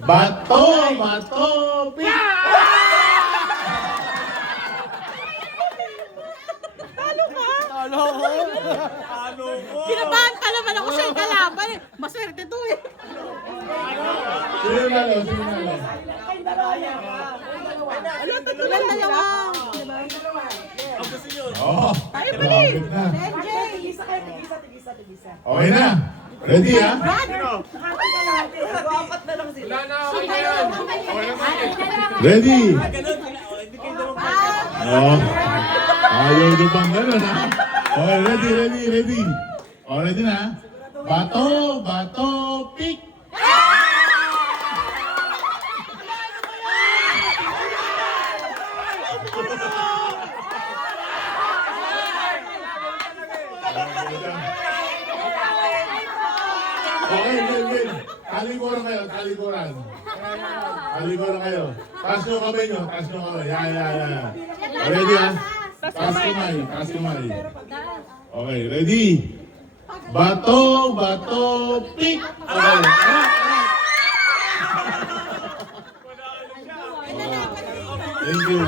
Bato, bato, pick! Talo ka? Talo ko. Kinabahan ka naman ako sa kalaban eh. Maswerte to eh. Sino nalo? Sino nalo? Ano, tatulan dalawa. Diba? Oo. Tayo pa rin. Malapit na. Tigisa. Okay na. Ready ha? Apat na lang sila. Ready? Oh. Ayaw nyo bang gano'n ha? Okay, ready. Oh, ready na? Bato, bato, pick! Okay, game. Talikuran kayo, talikuran. Talikuran kayo. Taas nyo kamay nyo, taas nyo kamay. Yan. Ready ha? Taas kamay. Okay, ready? Bato, bato, pick! Okay. Thank you.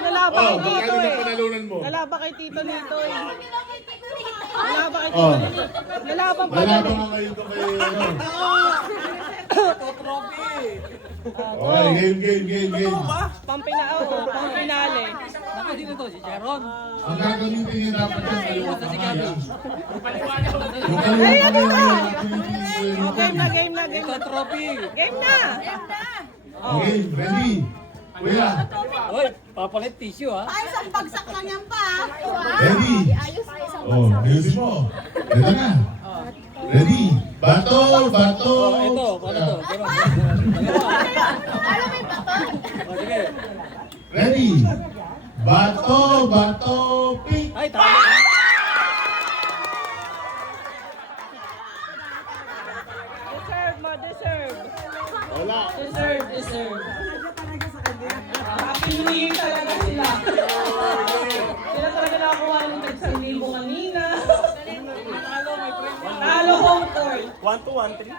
Nalaba Oh, kay Tito magkano na eh. panalunan mo? Nalaba kay Tito nito eh. Nalaba kay Oh. Tito nito. Nalaban pa Wala rin. pa nga kayo ito kayo. Okay, game. Pampinale. Ako dito to, si Jeron. Ang gagamitin niyo dapat yan, dalawang kamay. Yung Ay, dalawang ano kamay ba? ang gagamitin niyo. Game na. Game na. Okay, ready? Kuya, Oy, papalit tissue ha. Ay, isang bagsak lang yan pa. ready? Oh, ayusin mo. Ito na. Ready? Bato, bato. Oh, ito, ano to? Jeron. Oh, sige. Ready? Bato, bato, pick. Ay, talo. Deserve mo, deserve. Wala. Deserve. Happy New Year talaga sila. Sila talaga nakakuha ng tag-1,000 kanina. Talo home court. 1-2, 1-3.